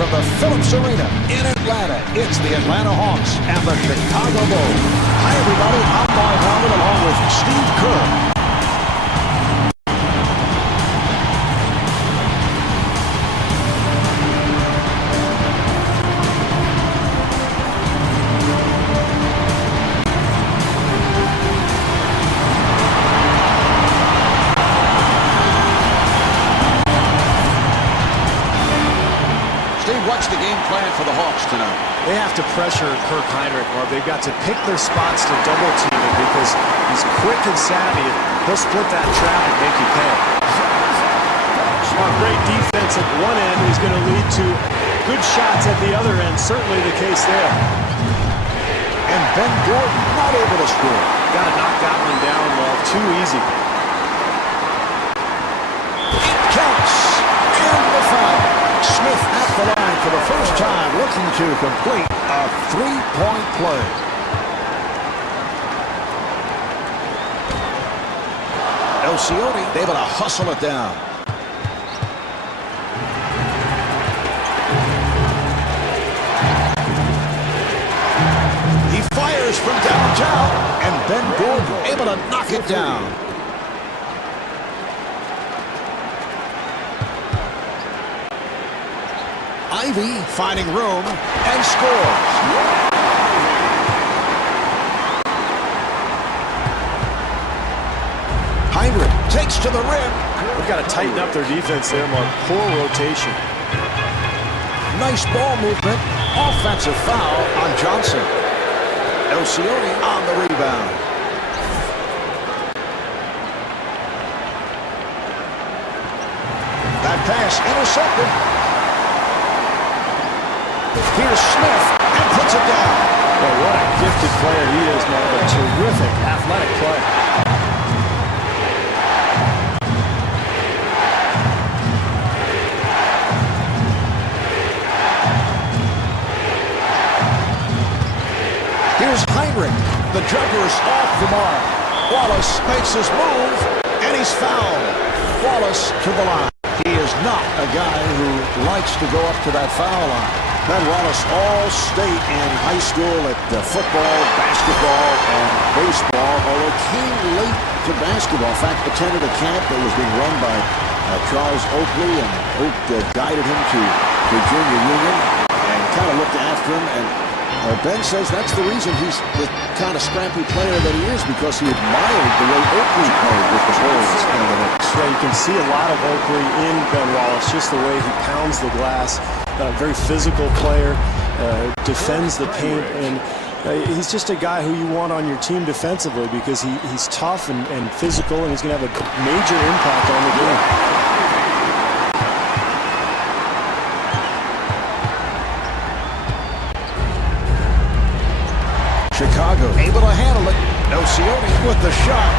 from the Phillips Arena in Atlanta, it's the Atlanta Hawks and the Chicago Bulls. Hi, everybody. I'm Marv Albert along with Steve Kerr. What's the game plan for the Hawks tonight? They have to pressure Kirk Hinrich, or they've got to pick their spots to double team him because he's quick and savvy. He'll split that trap and make you pay. Great defense at one end is going to lead to good shots at the other end. Certainly the case there. And Ben Gordon not able to score. Got to knock that one down, well, too easy. It counts. And the foul. Smith at the line for the first time, looking to complete a three-point play. Elcioni able to hustle it down. He fires from downtown, and Ben Gordon able to knock it down. Ivy finding room and scores. Hinrich takes to the rim. They've got to tighten up their defense there, Mark. Poor rotation. Nice ball movement. Offensive foul on Johnson. Elcioni on the rebound. That pass intercepted. Here's Smith, and puts it down. Well, what a gifted player he is, Mark. A terrific athletic play. Here's Hinrich. The jumper's off the mark. Wallace makes his move, and he's fouled. Wallace to the line. He is not a guy who likes to go up to that foul line. Ben Wallace all-state in high school at football, basketball, and baseball, although came late to basketball. In fact, attended a camp that was being run by Charles Oakley, and Oak guided him to Virginia Union and kind of looked after him. And Ben says that's the reason he's the kind of scrappy player that he is, because he admired the way Oakley played with the Bulls and the Knicks. Yeah, you can see a lot of Oakley in Ben Wallace, just the way he pounds the glass. Very physical player, defends the paint, and he's just a guy who you want on your team defensively because he's tough and physical, and he's going to have a major impact on the game. Chicago able to handle it. Elcioni with the shot,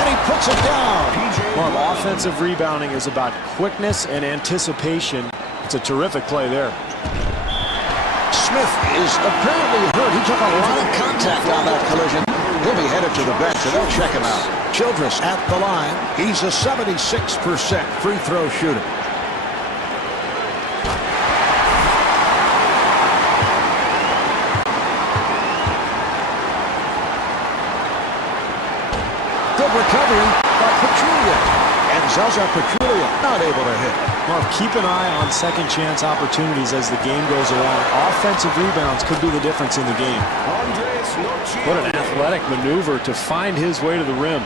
and he puts it down. Well, offensive rebounding is about quickness and anticipation. It's a terrific play there. Smith is apparently hurt. He took a lot of contact on that collision. He'll be headed to the bench, and they'll check him out. Childress at the line. He's a 76% free throw shooter. Good recovery by Pachulia. And Zaza Pachulia not able to hit. Well, keep an eye on second chance opportunities as the game goes along. Offensive rebounds could be the difference in the game. What an athletic maneuver to find his way to the rim.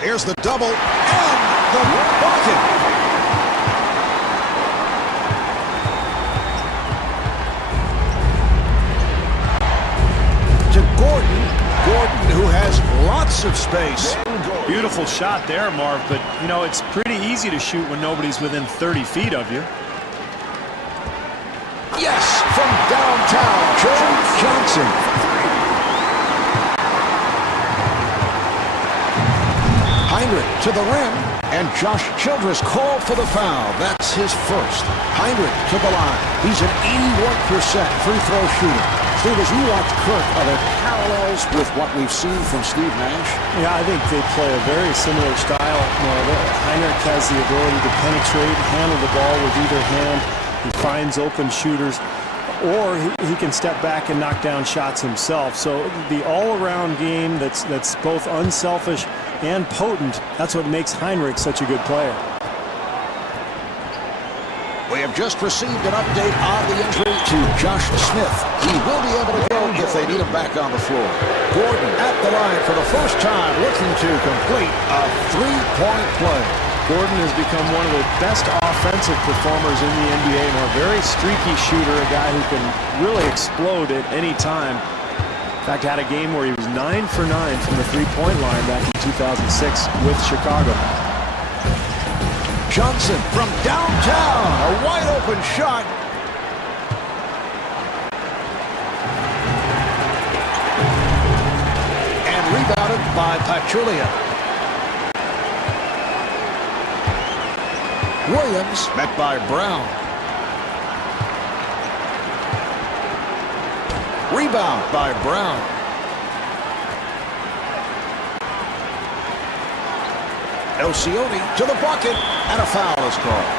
Here's the double and the bucket. To Gordon. Gordon, who has lots of space. Beautiful shot there, Marv, but, you know, it's pretty easy to shoot when nobody's within 30 feet of you. Yes, from downtown, Joe Johnson. Hinrich to the rim. And Josh Childress called for the foul. That's his first. Hinrich to the line. He's an 81% free throw shooter. Steve, as you watch Kirk, are there parallels with what we've seen from Steve Nash? Yeah, I think they play a very similar style. Hinrich has the ability to penetrate, handle the ball with either hand. He finds open shooters, or he can step back and knock down shots himself. So the all-around game that's both unselfish and potent, that's what makes Hinrich such a good player. We have just received an update on the injury to Josh Smith. He will be able to go if they need him back on the floor. Gordon at the line for the first time, looking to complete a three-point play. Gordon has become one of the best offensive performers in the NBA, and a very streaky shooter, a guy who can really explode at any time. In fact, had a game where he was 9 for 9 from the three-point line back in 2006 with Chicago. Johnson from downtown, a wide-open shot. And rebounded by Pachulia. Williams met by Brown. Rebound by Brown. Elcioni to the bucket, and a foul is called.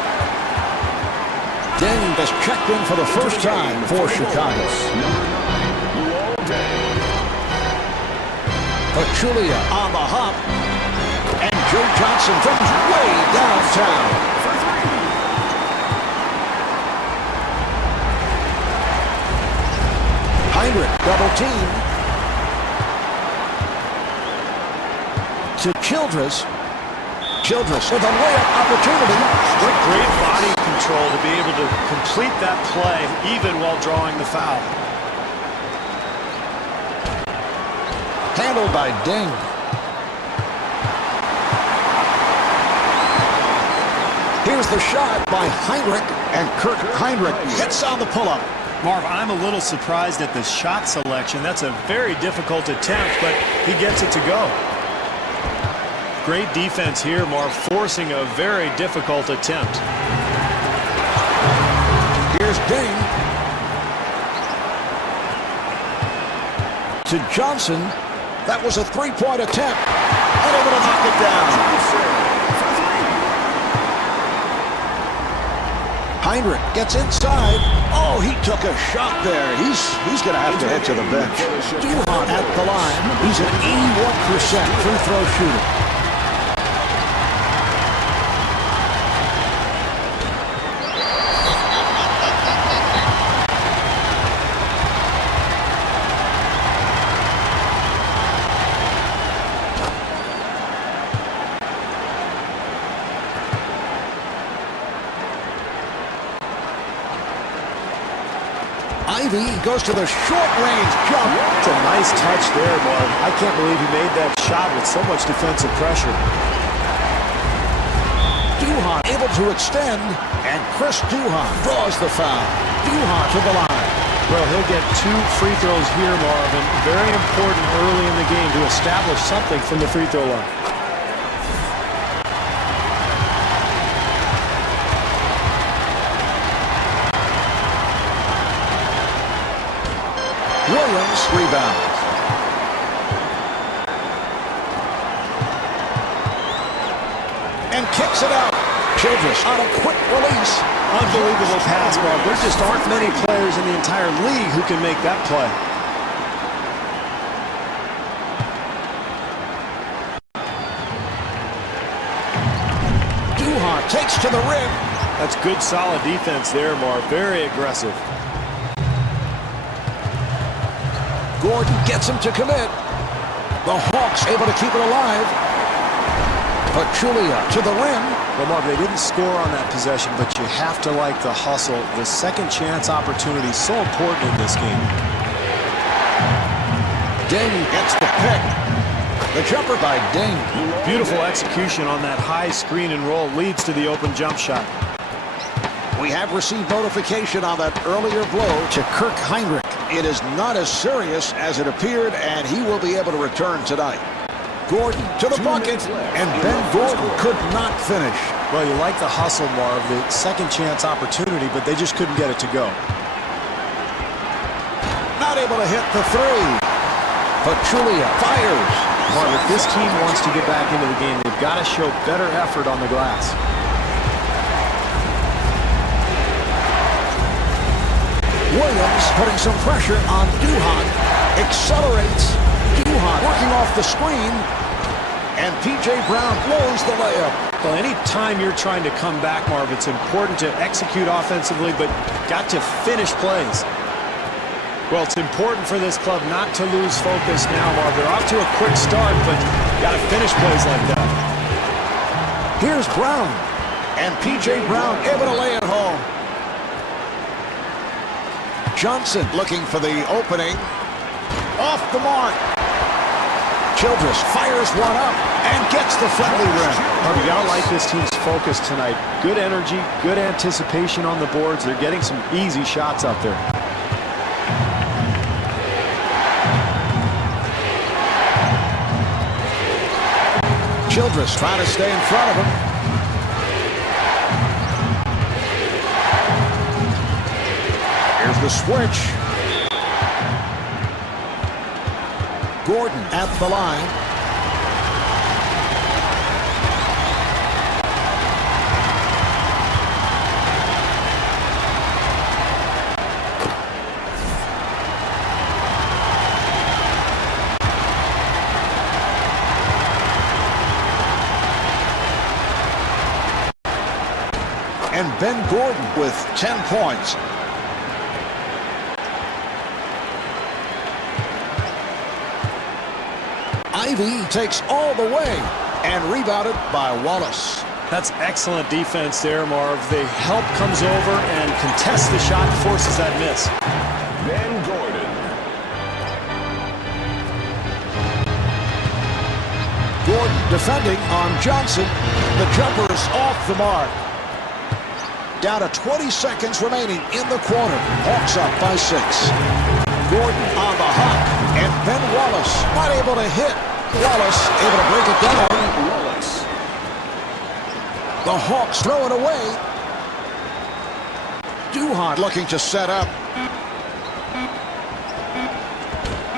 Deng has checked in for the first time for Chicago. Pachulia on the hop, and Joe Johnson from way downtown. Hinrich double team to Childress. Childress with a layup opportunity. Great body control to be able to complete that play even while drawing the foul. Handled by Deng. Here's the shot by Hinrich, and Kirk Hinrich hits on the pull-up. Marv, I'm a little surprised at the shot selection. That's a very difficult attempt, but he gets it to go. Great defense here, Marv, forcing a very difficult attempt. Here's Deng. To Johnson. That was a three-point attempt. Unable to knock it down. Hinrich gets inside. Oh, he took a shot there. He's going to have to head to the bench. Duhon at the line. He's an 81% free throw shooter. Ivey goes to the short-range jump. It's a nice touch there, Marv. I can't believe he made that shot with so much defensive pressure. Duhon able to extend, and Chris Duhon draws the foul. Duhon to the line. Well, he'll get 2 free throws here, Marv, and very important early in the game to establish something from the free throw line. Williams rebounds. And kicks it out. Childress on a quick release. Unbelievable pass, Marv. There just aren't many players in the entire league who can make that play. Duhon takes to the rim. That's good, solid defense there, Marv. Very aggressive. Gordon gets him to commit. The Hawks able to keep it alive. Pachulia to the rim. Well, Marv, they didn't score on that possession, but you have to like the hustle. The second chance opportunity is so important in this game. Deng gets the pick. The jumper by Deng. Beautiful execution on that high screen and roll leads to the open jump shot. We have received notification on that earlier blow to Kirk Hinrich. It is not as serious as it appeared, and he will be able to return tonight. Gordon to the bucket, and Ben Gordon could not finish. Well, you like the hustle, Marv, the second chance opportunity, but they just couldn't get it to go. Not able to hit the three. Pachulia fires. Marv, if this team wants to get back into the game, they've got to show better effort on the glass. Williams putting some pressure on Duhon. Accelerates. Duhon working off the screen. And P.J. Brown blows the layup. Well, any time you're trying to come back, Marv, it's important to execute offensively, but got to finish plays. Well, it's important for this club not to lose focus now, Marv. They're off to a quick start, but got to finish plays like that. Here's Brown. And P.J. Brown able to lay it home. Johnson looking for the opening. Off the mark. Childress fires one up and gets the friendly rim. Marv, you gotta like this team's focus tonight. Good energy, good anticipation on the boards. They're getting some easy shots up there. Childress trying to stay in front of him. Here's the switch. Gordon at the line. And Ben Gordon with 10 points. Ivy takes all the way and rebounded by Wallace. That's excellent defense there, Marv. The help comes over and contests the shot and forces that miss. Ben Gordon. Gordon defending on Johnson. The jumper is off the mark. Down to 20 seconds remaining in the quarter. Hawks up by 6. Gordon on the hop. And Ben Wallace not able to hit. Wallace able to break it down. Wallace. The Hawks throw it away. Duhon looking to set up.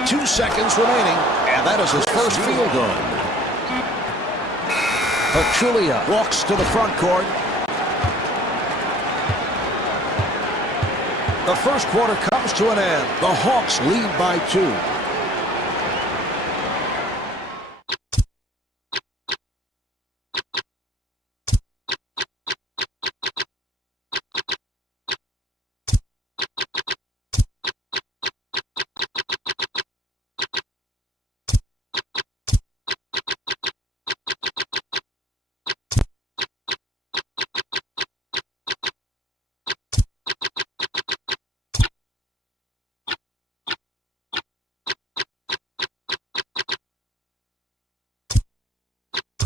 2 seconds remaining. And that is his first field goal. Pachulia walks to the front court. The first quarter comes to an end. The Hawks lead by 2.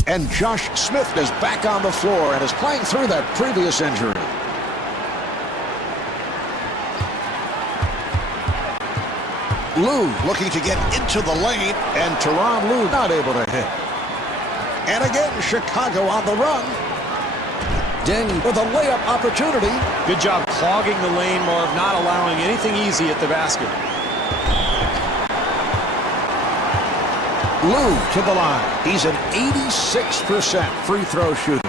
And Josh Smith is back on the floor and is playing through that previous injury. Lou looking to get into the lane, and Tyronn Lue not able to hit. And again, Chicago on the run. Ding with a layup opportunity. Good job clogging the lane, Marv, not allowing anything easy at the basket. Lou to the line. He's an 86% free throw shooter.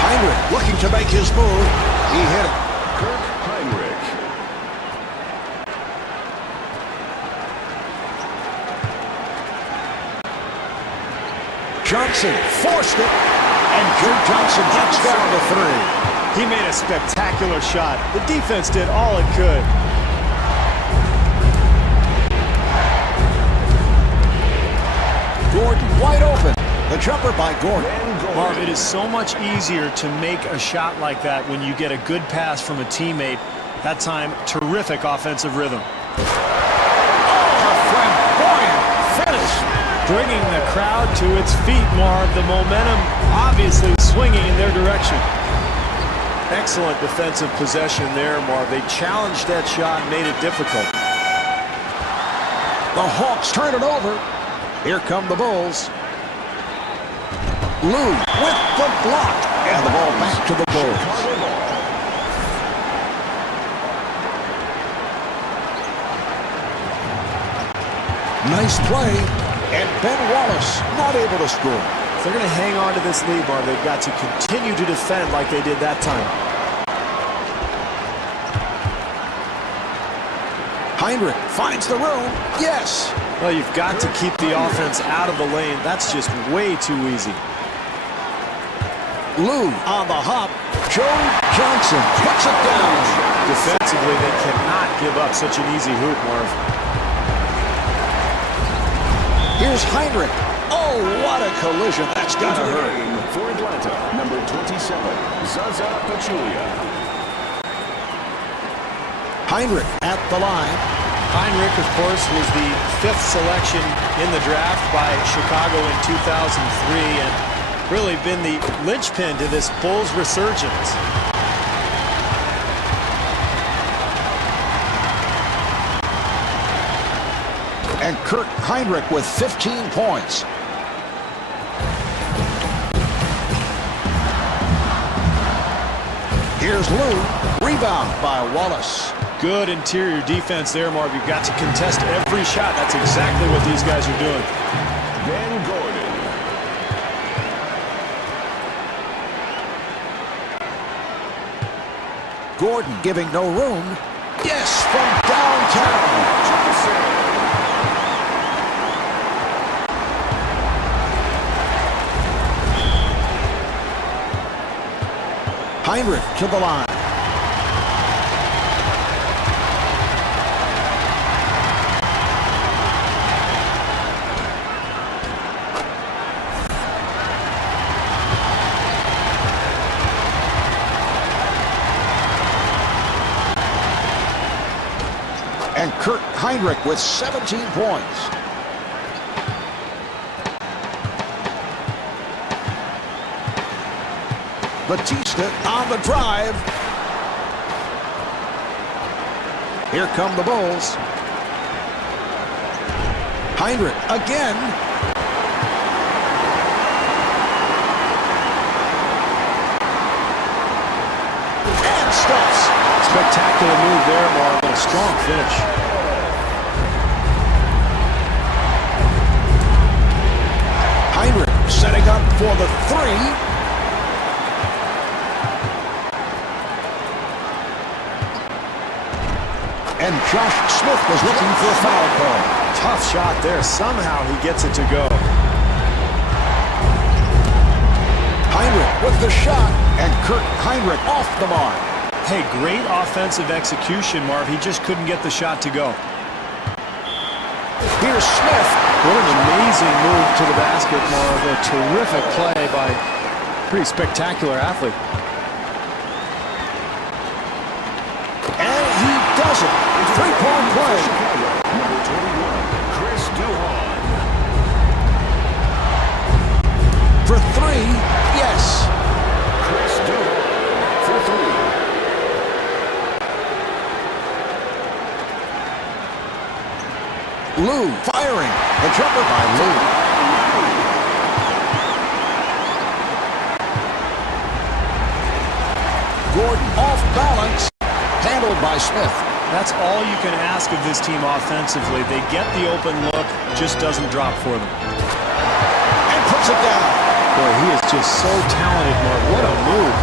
Heinrich looking to make his move. He hit it. Kirk Heinrich. Johnson forced it, and Joe Johnson gets down to 3. He made a spectacular shot. The defense did all it could. Gordon wide open. The jumper by Gordon. Marv, it is so much easier to make a shot like that when you get a good pass from a teammate. That time, terrific offensive rhythm. A flamboyant finish. Bringing the crowd to its feet, Marv. The momentum obviously swinging in their direction. Excellent defensive possession there, Marv. They challenged that shot and made it difficult. The Hawks turn it over. Here come the Bulls. Lou with the block. And the ball back to the Bulls. Nice play. And Ben Wallace not able to score. If they're going to hang on to this lead, Marv, they've got to continue to defend like they did that time. Heinrich finds the room. Yes. Well, you've got to keep the offense out of the lane. That's just way too easy. Lou on the hop. Joe Johnson puts it down. Defensively, they cannot give up such an easy hoop, Marv. Here's Heinrich. Oh, what a collision. That's got to hurt. For Atlanta, number 27, Zaza Pachulia. Heinrich at the line. Heinrich, of course, was the 5th selection in the draft by Chicago in 2003 and really been the linchpin to this Bulls resurgence. And Kurt Heinrich with 15 points. Here's Lou. Rebound by Wallace. Good interior defense there, Marv. You've got to contest every shot. That's exactly what these guys are doing. Ben Gordon. Gordon giving no room. Yes, from downtown. Heinrich to the line. And Kurt Heinrich with 17 points. Batista on the drive. Here come the Bulls. Heinrich again. And stops. Spectacular move there, Marv, and a strong finish. Heinrich setting up for the three. And Josh Smith was looking for a foul call. Tough shot there. Somehow he gets it to go. Heinrich with the shot. And Kurt Heinrich off the mark. Hey, great offensive execution, Marv. He just couldn't get the shot to go. Here's Smith. What an amazing move to the basket, Marv. A terrific play by a pretty spectacular athlete. And he does it. Three-point play. Number 21, Chris Duhon. For three, yes. Chris Duhon for three. Lou firing. The jumper by Lou. Gordon off balance. Handled by Smith. That's all you can ask of this team offensively. They get the open look, just doesn't drop for them. And puts it down. Boy, he is just so talented, Mark. What a move.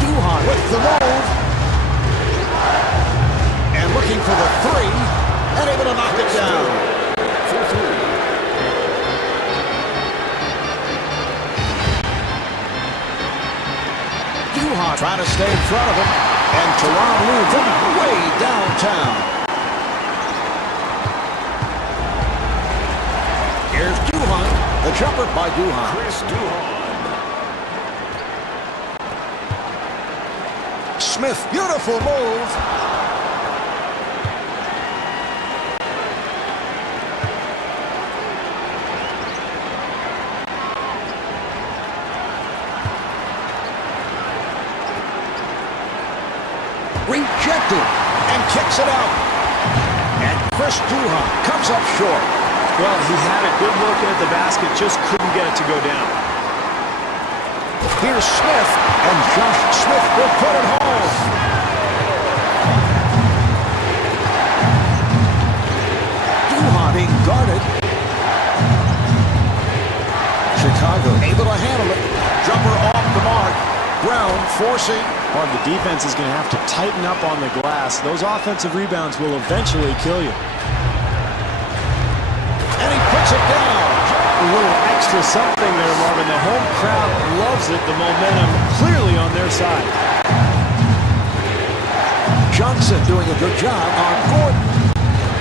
Duhon with the move. And looking for the three. And able to knock it down. For three. Duhon trying to stay in front of him. And Tyronn Lue from way downtown. Here's Duhon. The jumper by Duhon. Chris Duhon. Smith, beautiful move. Rejected and kicks it out. And Chris Duhon comes up short. Well, he had a good look at the basket, just couldn't get it to go down. Here's Smith, and Josh Smith will put it home. Duhon being guarded. Chicago able to handle it. Jumper off the mark. Brown forcing. Well, the defense is going to have to tighten up on the glass. Those offensive rebounds will eventually kill you. And he puts it down. A little extra something there, Marvin. The home crowd loves it. The momentum clearly on their side. Johnson doing a good job on Gordon.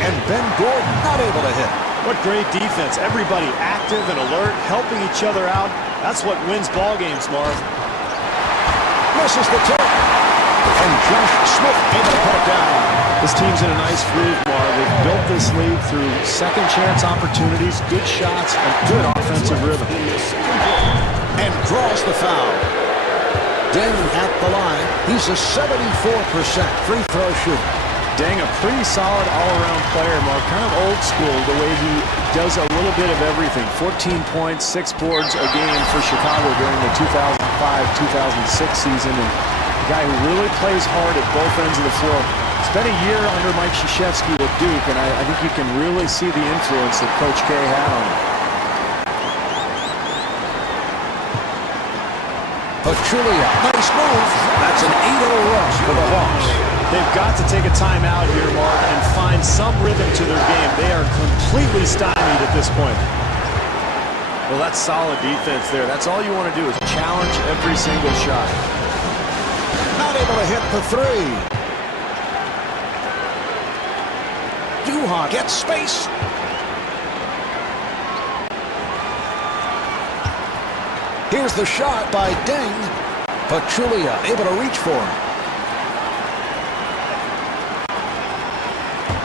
And Ben Gordon not able to hit. What great defense. Everybody active and alert, helping each other out. That's what wins ball games, Marv. Misses the tip. And Josh Smith able to put it down. This team's in a nice groove, Marv. They've built this lead through second chance opportunities, good shots, and good offensive rhythm. And draws the foul. Deng at the line. He's a 74% free throw shooter. Deng, a pretty solid all-around player, Marv. Kind of old school, the way he does a little bit of everything. 14 points, 6 boards a game for Chicago during the 2005-2006 season. And a guy who really plays hard at both ends of the floor. It's been a year under Mike Krzyzewski at Duke, and I think you can really see the influence that Coach K had on him. Pachulia, nice move. That's an 8-0 rush for the Hawks. They've got to take a timeout here, Mark, and find some rhythm to their game. They are completely stymied at this point. Well, that's solid defense there. That's all you want to do is challenge every single shot. Not able to hit the three. Duhon gets space. Here's the shot by Deng. Pachulia able to reach for him.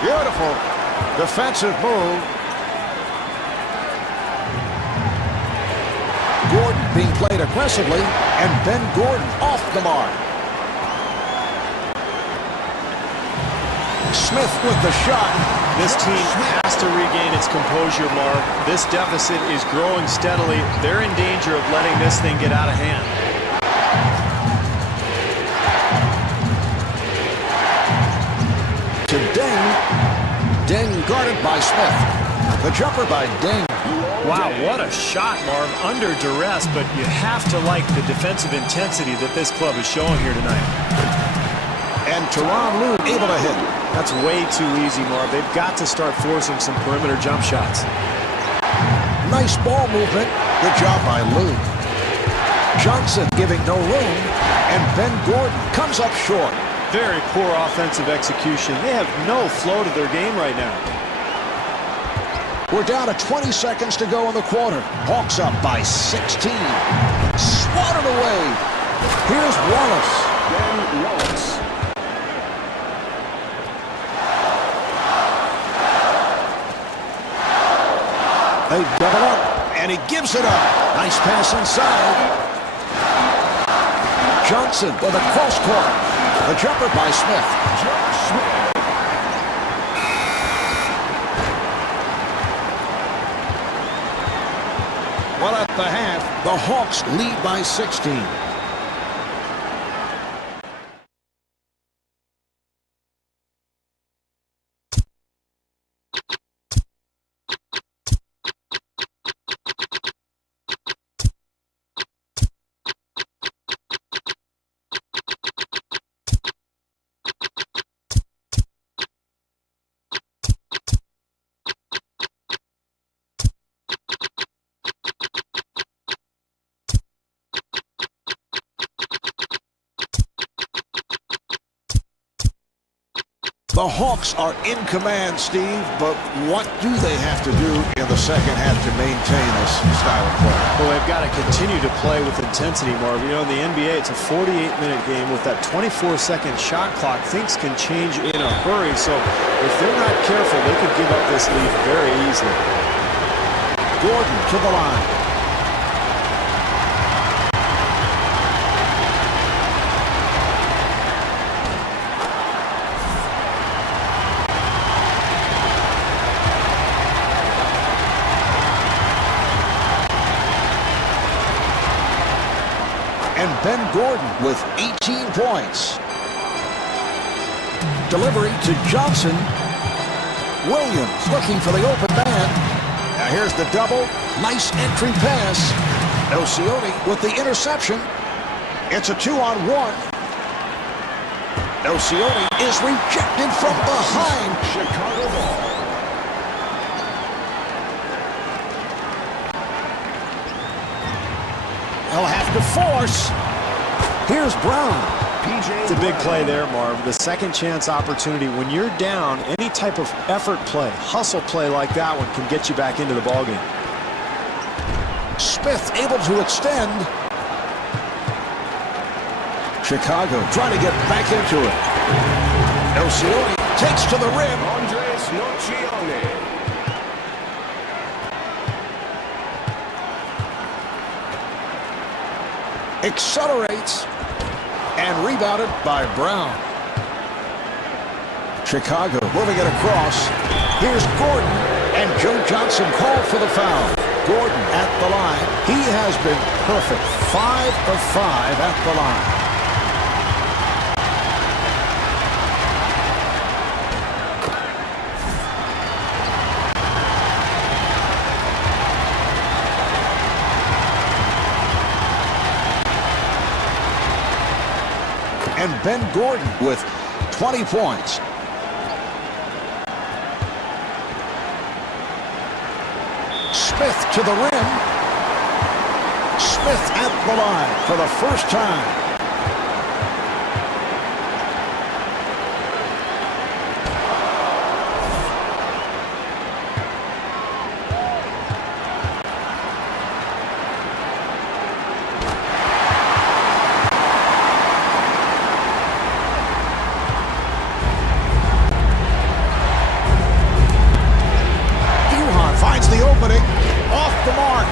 Beautiful defensive move. Gordon being played aggressively, and Ben Gordon off the mark. Smith with the shot. This team has to regain its composure, Mark. This deficit is growing steadily. They're in danger of letting this thing get out of hand. To Deng. Deng guarded by Smith. The jumper by Deng. Wow, what a shot, Marv. Under duress, but you have to like the defensive intensity that this club is showing here tonight. And Tyronn Lue able to hit. That's way too easy, Marv. They've got to start forcing some perimeter jump shots. Nice ball movement. Good job by Lue. Johnson giving no room. And Ben Gordon comes up short. Very poor offensive execution. They have no flow to their game right now. We're down to 20 seconds to go in the quarter. Hawks up by 16. Swatted away. Here's Wallace. Ben Wallace. They double up, and he gives it up. Nice pass inside. Johnson with a cross court. The jumper by Smith. Josh Smith. Well, at the half, the Hawks lead by 16. The Hawks are in command, Steve, but what do they have to do in the second half to maintain this style of play? Well, they've got to continue to play with intensity, Marv. You know, in the NBA, it's a 48-minute game with that 24-second shot clock. Things can change in a hurry, so if they're not careful, they could give up this lead very easily. Gordon to the line. And Ben Gordon with 18 points. Delivery to Johnson. Williams looking for the open man. Now here's the double. Nice entry pass. Nocioni with the interception. It's a 2-on-1. Nocioni is rejected from behind. Chicago ball. They'll have to force. Here's Brown. It's a big play there, Marv. The second chance opportunity. When you're down, any type of effort play, hustle play like that one can get you back into the ballgame. Smith able to extend. Chicago trying to get back into it. Nocioni takes to the rim. Andres Nocioni. Accelerates and rebounded by Brown. Chicago moving it across. Here's Gordon, and Joe Johnson called for the foul. Gordon at the line. He has been perfect. 5 of 5 at the line. And Ben Gordon with 20 points. Smith to the rim. Smith at the line for the first time. Finds the opening. Off the mark.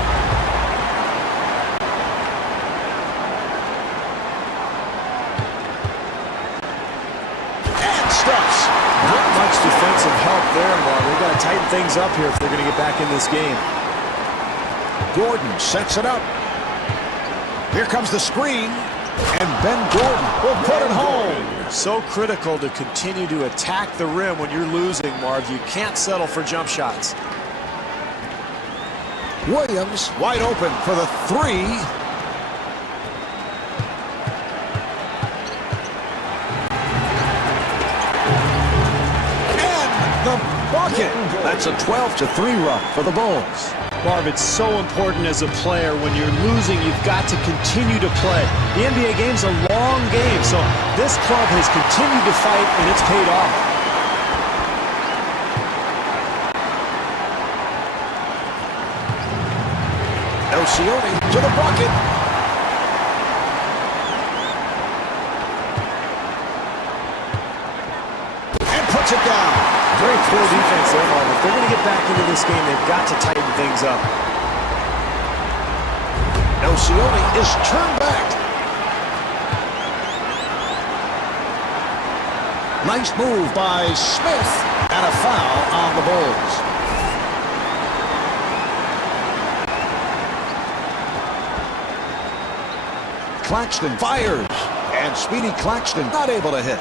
And stops. Not much defensive help there, Marv. They've got to tighten things up here if they're going to get back in this game. Gordon sets it up. Here comes the screen. And Ben Gordon will put it home. So critical to continue to attack the rim when you're losing, Marv. You can't settle for jump shots. Williams wide open for the 3. And the bucket. That's a 12-3 run for the Bulls. Marv, it's so important as a player. When you're losing, you've got to continue to play. The NBA game's a long game, so this club has continued to fight, and it's paid off. Nocioni to the bucket. And puts it down. Very poor defense there, Marv. If they're going to get back into this game, they've got to tighten things up. Nocioni is turned back. Nice move by Smith. And a foul on the Bulls. Claxton fires, and Speedy Claxton not able to hit.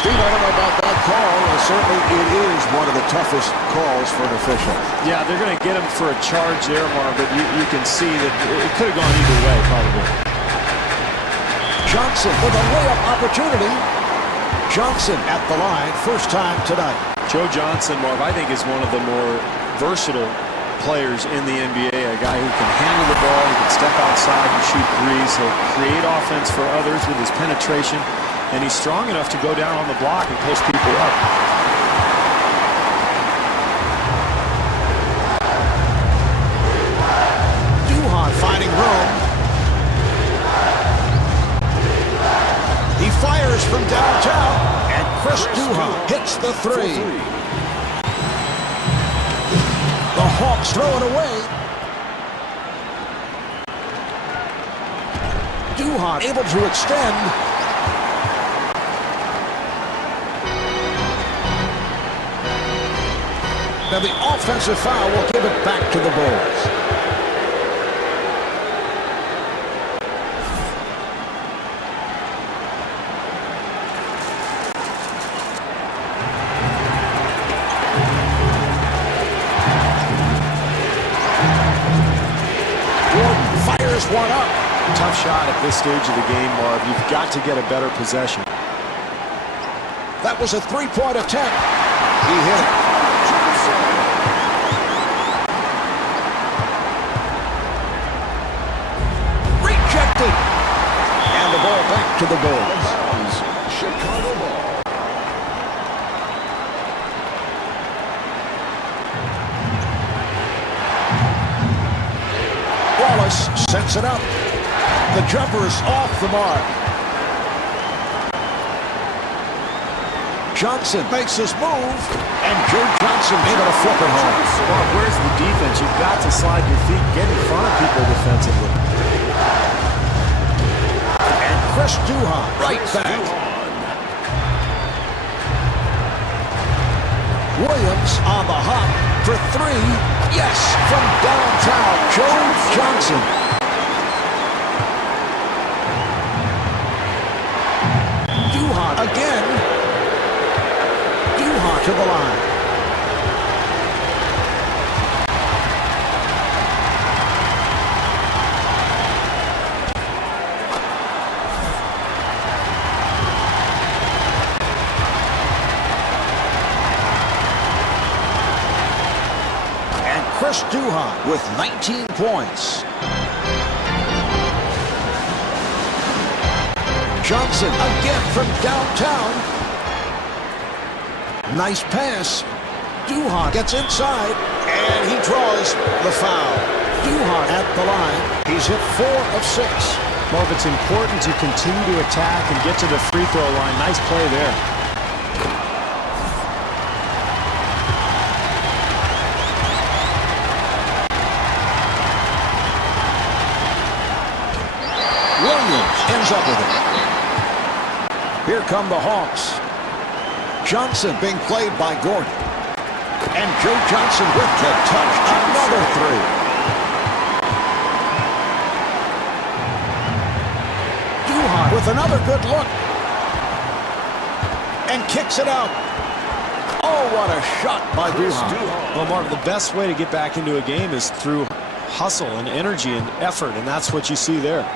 Steve, I don't know about that call. Certainly it is one of the toughest calls for an official. Yeah, they're going to get him for a charge there, Marv, but you can see that it could have gone either way, probably. Johnson with a layup opportunity. Johnson at the line, first time tonight. Joe Johnson, Marv, I think is one of the more versatile players in the NBA, a guy who can handle the ball, who can step outside and shoot threes. He'll create offense for others with his penetration, and he's strong enough to go down on the block and post people up. Duhon finding room. He fires from downtown, and Chris Duhon hits the three. The Hawks throw it away. Duhon able to extend. Now the offensive foul will give it back to the Bulls. One up. Tough shot at this stage of the game, Marv. You've got to get a better possession. That was a three-point attempt. He hit it. Rejected. And the ball back to the Bulls. Chicago ball. Wallace sets it up. The jumper's off the mark. Johnson makes his move, and Joe Johnson able to flip it home. Well, where's the defense? You've got to slide your feet, get in front of people defensively. And Chris Duhon right back. Williams on the hop for three. Yes, from downtown, Joe Johnson. Duhon again. Duhon to the line. Chris Duhon with 19 points. Johnson again from downtown. Nice pass. Duhon gets inside, and he draws the foul. Duhon at the line. He's hit 4 of 6. Well, it's important to continue to attack and get to the free throw line. Nice play there. Williams ends up with it. Here come the Hawks. Johnson being played by Gordon. And Joe Johnson with the touch. Another three. Duhon with another good look. And kicks it out. Oh, what a shot by Duhon. Well, Mark, the best way to get back into a game is through hustle and energy and effort, and that's what you see there.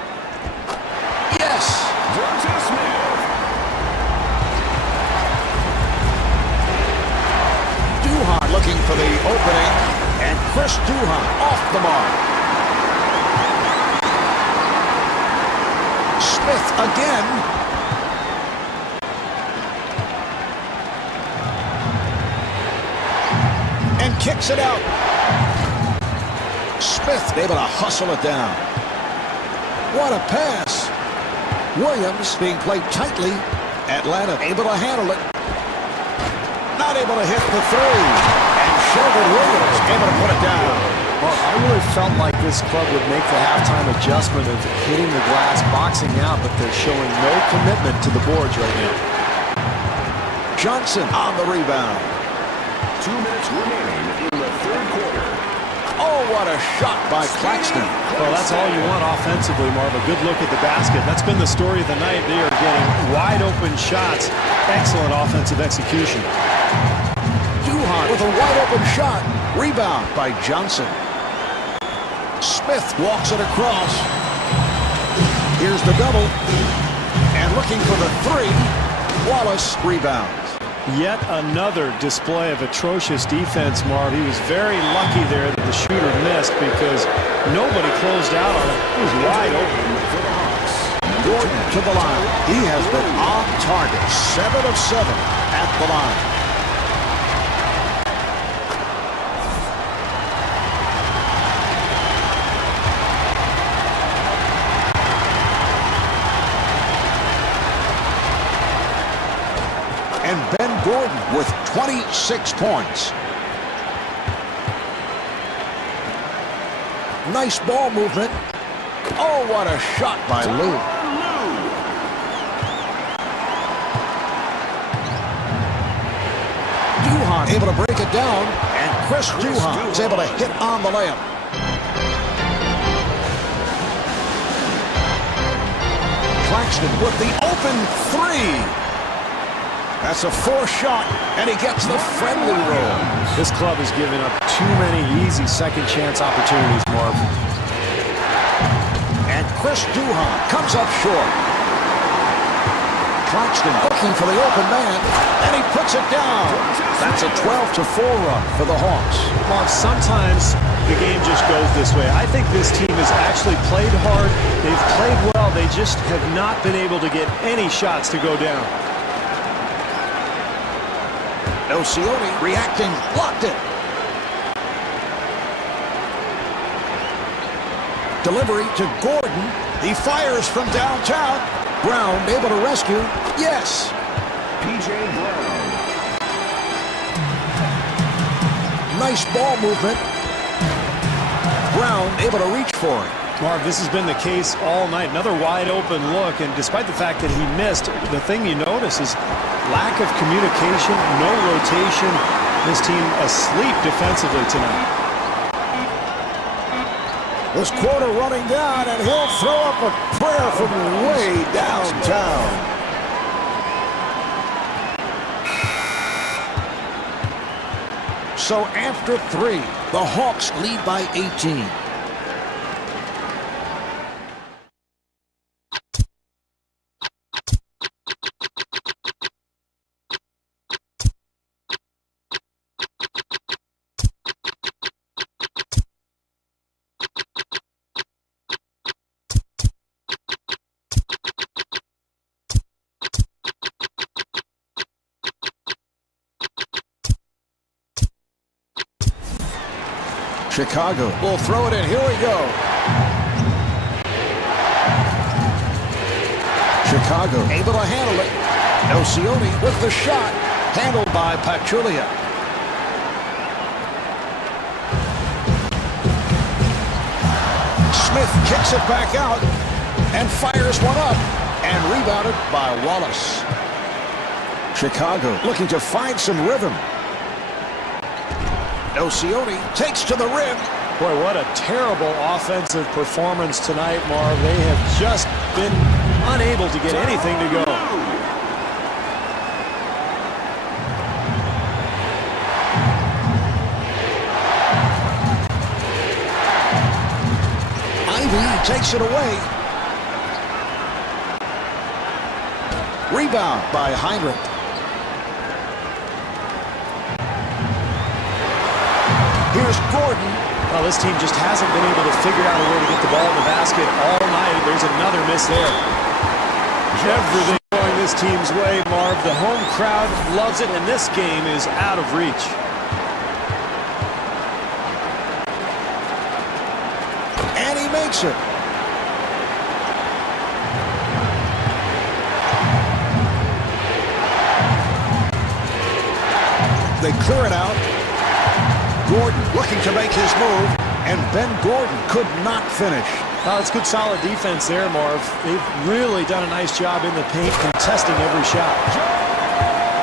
Yes. Duhon looking for the opening, and Chris Duhon off the mark. Smith again. And kicks it out. Smith able to hustle it down. What a pass. Williams being played tightly. Atlanta able to handle it. Not able to hit the three. And Sheldon Williams able to put it down. Well, I really felt like this club would make the halftime adjustment of hitting the glass, boxing out, but they're showing no commitment to the boards right now. Johnson on the rebound. 2 minutes remaining in the third quarter. Oh, what a shot by Claxton. Well, that's all you want offensively, Marv. A good look at the basket. That's been the story of the night. They are getting wide open shots. Excellent offensive execution. Duhon with a wide open shot. Rebound by Johnson. Smith walks it across. Here's the double. And looking for the three. Wallace rebounds. Yet another display of atrocious defense, Marv. He was very lucky there that the shooter missed because nobody closed out on him. He was wide open. Gordon to the line. He has been on target. 7 of 7 at the line. And Ben Gordon with 26 points. Nice ball movement. Oh, what a shot by Lue. Duhon able to break it down, and Chris Duhon is able to hit on the layup. Claxton with the open three. That's a forced shot, and he gets the friendly roll. This club has given up too many easy second chance opportunities, Marv. And Chris Duhon comes up short. Claxton looking for the open man, and he puts it down. That's a 12-4 run for the Hawks. Marv, sometimes the game just goes this way. I think this team has actually played hard. They've played well. They just have not been able to get any shots to go down. Nocioni reacting, blocked it. Delivery to Gordon. He fires from downtown. Brown able to rescue. Yes. P.J. Brown. Nice ball movement. Brown able to reach for it. Marv, this has been the case all night. Another wide open look, and despite the fact that he missed, the thing you notice is lack of communication, no rotation. This team asleep defensively tonight. This quarter running down, and he'll throw up a prayer from way downtown. So after 3, the Hawks lead by 18. Chicago will throw it in. Here we go. Chicago able to handle it. Nocioni with the shot. Handled by Pachulia. Smith kicks it back out and fires one up. And rebounded by Wallace. Chicago looking to find some rhythm. Nocioni takes to the rim. Boy, what a terrible offensive performance tonight, Marv. They have just been unable to get anything to go. Ivey takes it away. Rebound by Heinrich. Here's Gordon. Well, this team just hasn't been able to figure out a way to get the ball in the basket all night. There's another miss there. Everything going this team's way, Marv. The home crowd loves it, and this game is out of reach. And he makes it. They clear it out. Gordon looking to make his move, and Ben Gordon could not finish. It's good, solid defense there, Marv. They've really done a nice job in the paint, contesting every shot.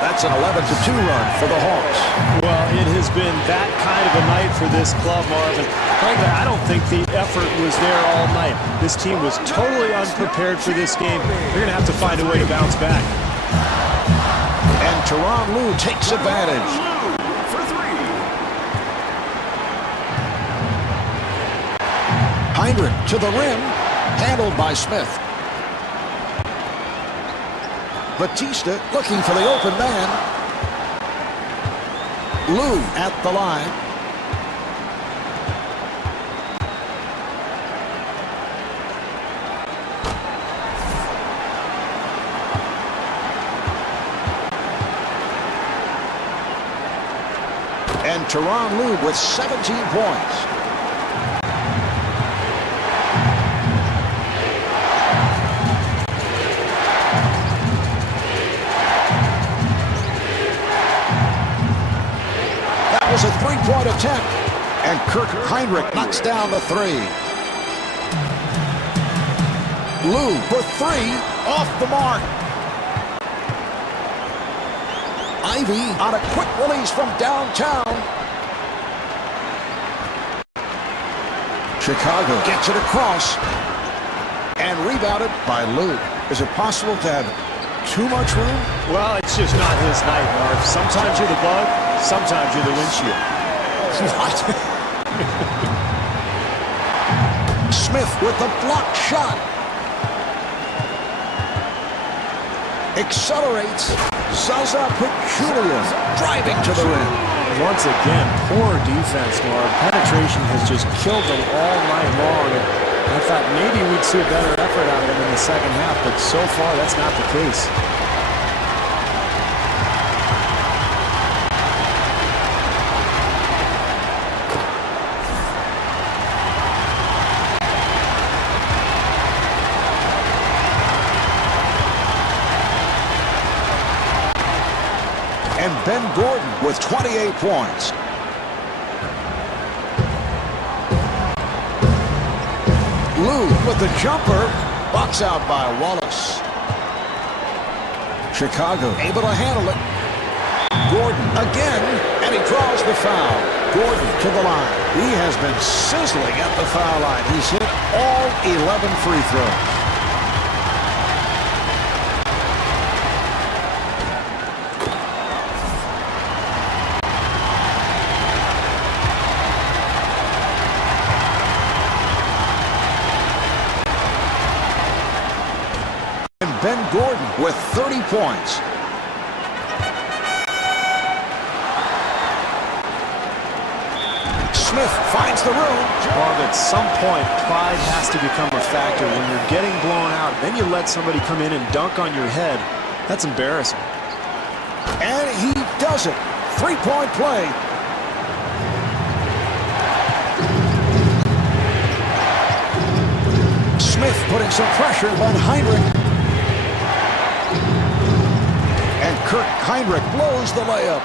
That's an 11-2 run for the Hawks. Well, it has been that kind of a night for this club, Marv. And frankly, I don't think the effort was there all night. This team was totally unprepared for this game. They're going to have to find a way to bounce back. And Tyronn Lue takes advantage. Heinrich to the rim, handled by Smith. Batista looking for the open man. Lou at the line. And Tyronn Lue with 17 points. That was a three-point attempt. And Kirk Hinrich knocks down the three. Lue for three, off the mark. Ivy on a quick release from downtown. Chicago gets it across and rebounded by Lue. Is it possible to have too much room? Well, it's just not his night, Marv. Sometimes you're the bug, sometimes you're the windshield. What? Smith with the blocked shot. Accelerates. Zaza Pachulia driving to the rim. Once again, poor defense, Marv. Penetration has just killed them all night long. And I thought maybe we'd see a better effort out of them in the second half, but so far that's not the case. And Ben Gordon with 28 points. Lue with the jumper. Box out by Wallace. Chicago able to handle it. Gordon again, and he draws the foul. Gordon to the line. He has been sizzling at the foul line. He's hit all 11 free throws. Ben Gordon with 30 points. Smith finds the room. Marv, at some point, pride has to become a factor. When you're getting blown out, then you let somebody come in and dunk on your head. That's embarrassing. And he does it. Three-point play. Smith putting some pressure on Hinrich. And Kirk Hinrich blows the layup.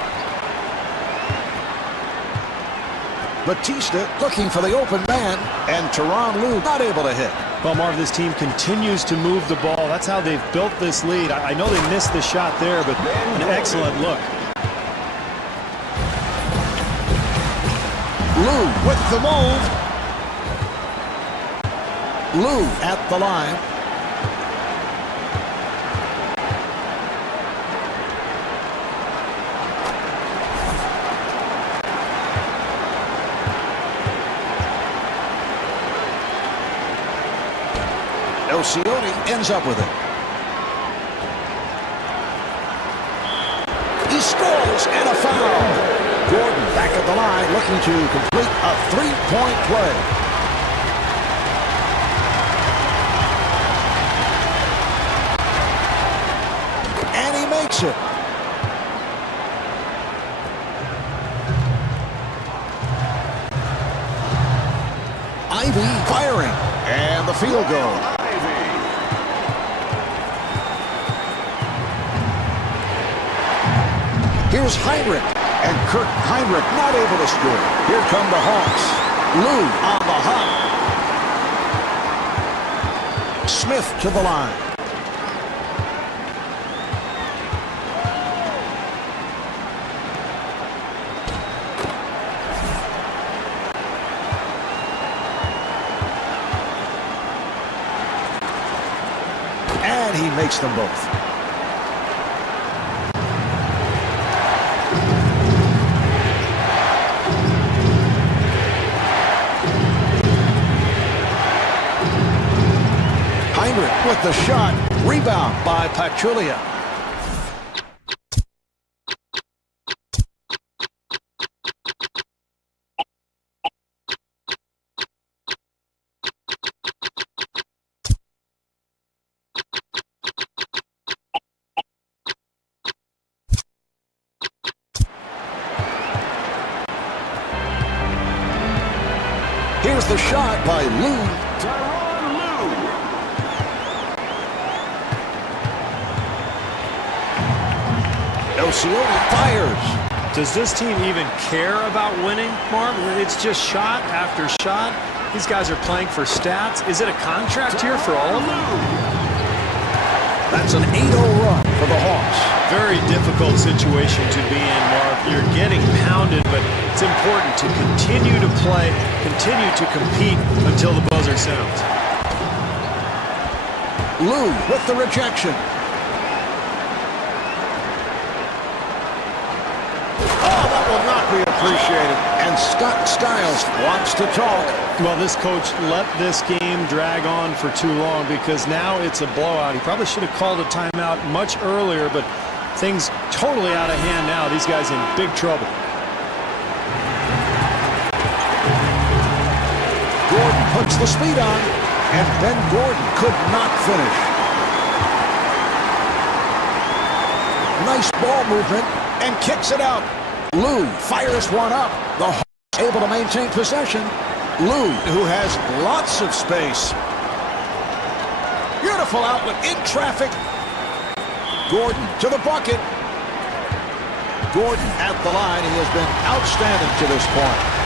Batista looking for the open man, and Tyronn Lue not able to hit. Well, Marv, this team continues to move the ball. That's how they've built this lead. I know they missed the shot there, but an excellent look. Lue with the move. Lue at the line. Ocioni ends up with it. He scores and a foul. Gordon back at the line looking to complete a three-point play. And he makes it. Ivy firing. And the field goal. Here's Hinrich, and Kirk Hinrich not able to score. Here come the Hawks. Lue on the hop. Smith to the line. And he makes them both. Hinrich with the shot. Rebound by Pachulia. Here's the shot by Lou. Tyronn Lue. Elcioni fires. Does this team even care about winning, Marv? It's just shot after shot. These guys are playing for stats. Is it a contract here for all of them? That's an 8-0 run for the Hawks. Very difficult situation to be in, Marv. You're getting pounded, but it's important to continue to play, continue to compete until the buzzer sounds. Lou with the rejection. Oh, that will not be appreciated. And Scott Skiles wants to talk. Well, this coach let this game drag on for too long because now it's a blowout. He probably should have called a timeout much earlier, but things totally out of hand now. These guys in big trouble. Gordon puts the speed on, and Ben Gordon could not finish. Nice ball movement, and kicks it out. Lou fires one up. The Hawks able to maintain possession. Lou, who has lots of space. Beautiful outlet in traffic. Gordon to the bucket. Gordon at the line. He has been outstanding to this point.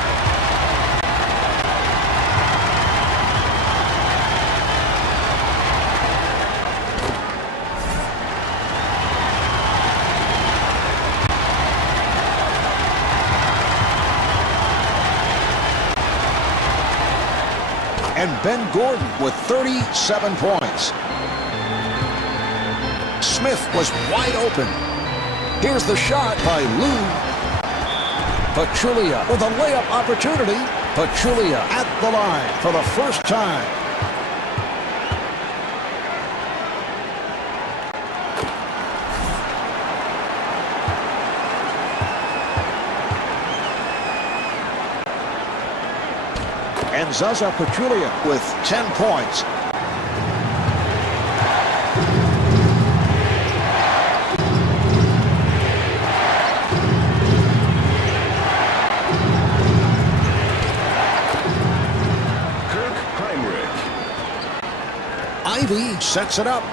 And Ben Gordon with 37 points. Smith was wide open. Here's the shot by Lou. Pachulia with a layup opportunity. Pachulia at the line for the first time. And Zaza Pachulia with 10 points. Kirk Hinrich. Ivy sets it up.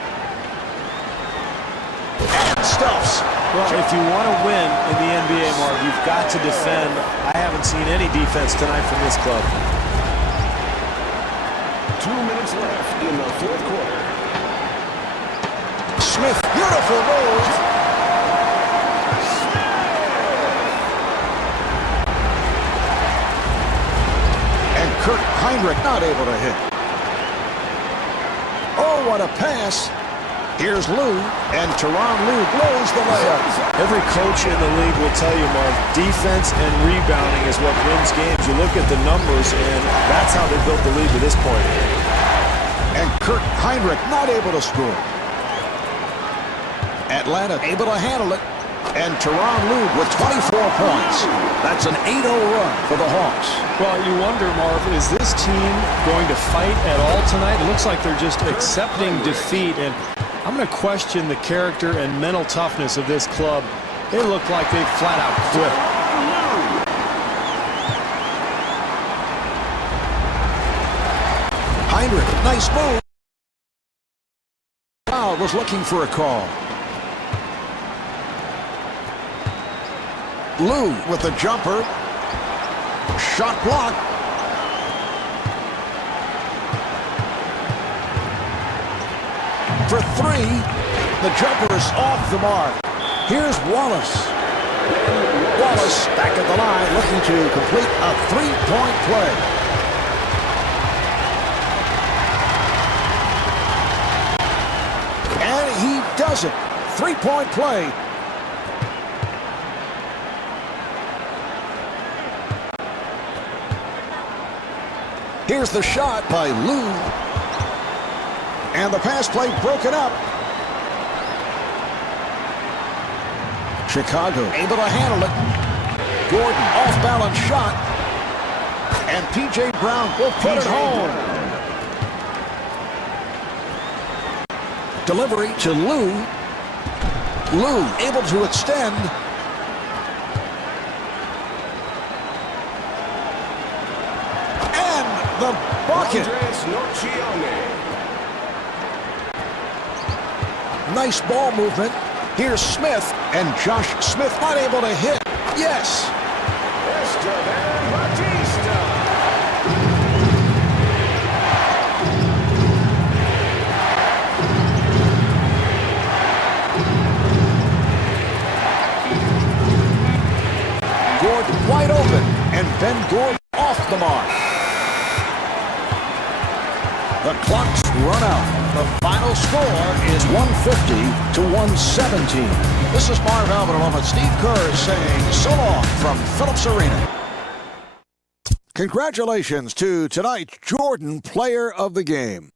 And stuffs. Well, if you want to win in the NBA, Marv, you've got to defend. I haven't seen any defense tonight from this club. 2 minutes left in the fourth quarter. Smith, beautiful move. And Kirk Hinrich not able to hit. Oh, what a pass. Here's Lou, and Tyronn Lue blows the layup. Every coach in the league will tell you, Marv, defense and rebounding is what wins games. You look at the numbers, and that's how they built the lead to this point. And Kirk Hinrich not able to score. Atlanta able to handle it. And Tyronn Lue with 24 points. That's an 8-0 run for the Hawks. Well, you wonder, Marv, is this team going to fight at all tonight? It looks like they're just accepting defeat, and I'm going to question the character and mental toughness of this club. They look like they flat out quit. Hinrich, nice move. Foul was looking for a call. Lou with the jumper. Shot blocked. For three. The jumper is off the mark. Here's Wallace. Wallace back at the line looking to complete a three-point play. And he does it. Three-point play. Here's the shot by Lou. And the pass play broken up. Chicago able to handle it. Gordon off-balance shot. And P.J. Brown will put it home. Delivery to Lou. Lou able to extend. the bucket. Andres Nocione. Nice ball movement. Here's Smith, and Josh Smith not able to hit. Yes. Esteban Batista. Gordon wide open, and Ben Gordon off the mark. The clock's run out. The final score is 150 to 117. This is Marv Albert along with Steve Kerr saying so long from Phillips Arena. Congratulations to tonight's Jordan Player of the Game.